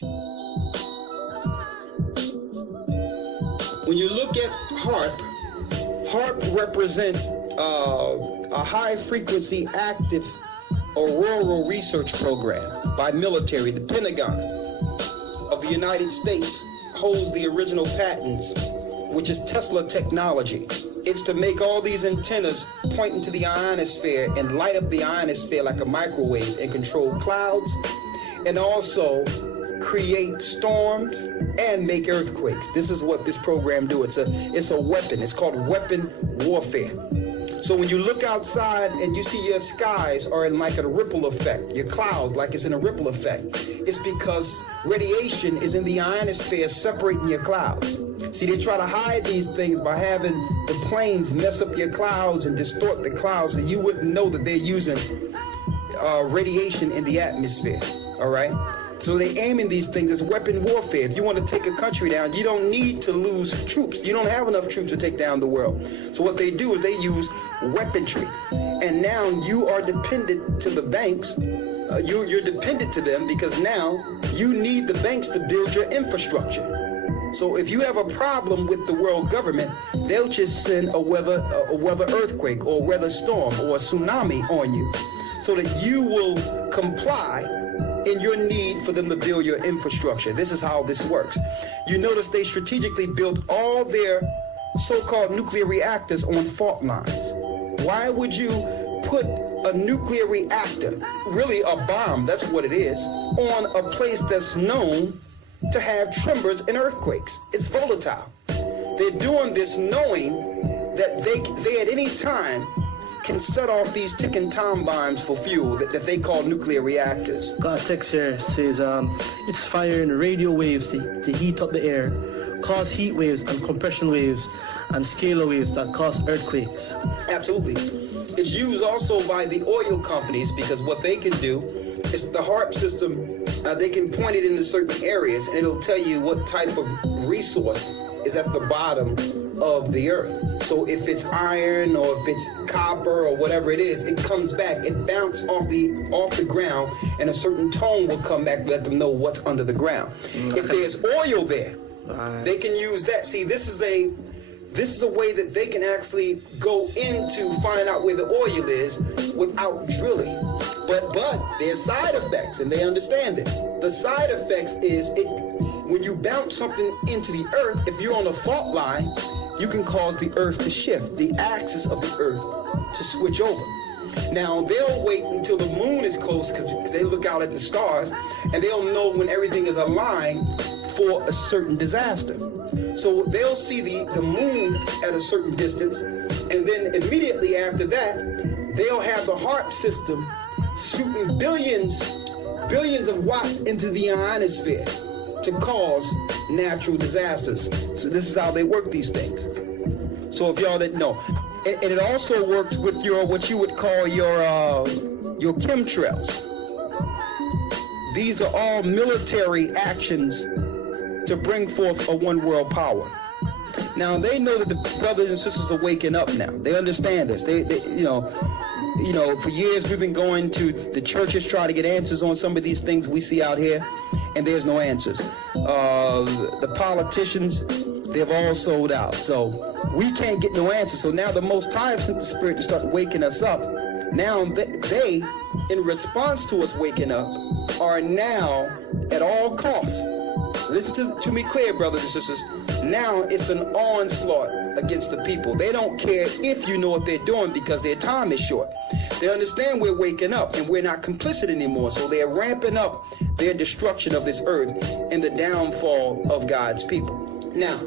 When you look at HARP represents a high-frequency active auroral research program by military. The Pentagon of the United States holds the original patents, which is Tesla technology. It's to make all these antennas point into the ionosphere and light up the ionosphere like a microwave and control clouds, and also create storms and make earthquakes. This is what this program do. It's a weapon. It's called weapon warfare. So when you look outside and you see your skies are in like a ripple effect, your clouds like it's in a ripple effect, it's because radiation is in the ionosphere separating your clouds. See, they try to hide these things by having the planes mess up your clouds and distort the clouds so you wouldn't know that they're using radiation in the atmosphere, all right? So they aim in these things as weapon warfare. If you want to take a country down, you don't need to lose troops. You don't have enough troops to take down the world. So what they do is they use weaponry. And now you are dependent to the banks. You're dependent to them because now you need the banks to build your infrastructure. So if you have a problem with the world government, they'll just send a weather earthquake or weather storm or a tsunami on you so that you will comply in your need for them to build your infrastructure. This is how this works. You notice they strategically built all their so-called nuclear reactors on fault lines. Why would you put a nuclear reactor, really a bomb, that's what it is, on a place that's known to have tremors and earthquakes? It's volatile. They're doing this knowing that they at any time can set off these ticking time bombs for fuel that they call nuclear reactors. Got a text here says it's firing radio waves to heat up the air, cause heat waves and compression waves and scalar waves that cause earthquakes. Absolutely. It's used also by the oil companies because what they can do is the HARP system, they can point it into certain areas and it'll tell you what type of resource is at the bottom of the earth. So if it's iron or if it's copper or whatever it is, it comes back, it bounces off the ground, and a certain tone will come back to let them know what's under the ground. If there's oil there, they can use that. See, this is a way that they can actually go into finding out where the oil is without drilling. But there's side effects, and they understand this. The side effects is when you bounce something into the earth, if you're on a fault line, you can cause the earth to shift, the axis of the earth to switch over. Now, they'll wait until the moon is close because they look out at the stars, and they'll know when everything is aligned for a certain disaster. So they'll see the moon at a certain distance, and then immediately after that, they'll have the HARP system shooting billions of watts into the ionosphere to cause natural disasters. So this is how they work these things. So if y'all didn't know, and it also works with your what you would call your chemtrails. These are all military actions to bring forth a one world power. Now they know that the brothers and sisters are waking up now. They understand this. They you know, for years we've been going to the churches trying to get answers on some of these things we see out here, and there's no answers. The politicians, they've all sold out. So we can't get no answers. So now the Most High have sent the Spirit to start waking us up. Now they, in response to us waking up, are now at all costs. Listen to me clear, brothers and sisters. Now it's an onslaught against the people. They don't care if you know what they're doing because their time is short. They understand we're waking up and we're not complicit anymore. So they're ramping up their destruction of this earth and the downfall of God's people. Now,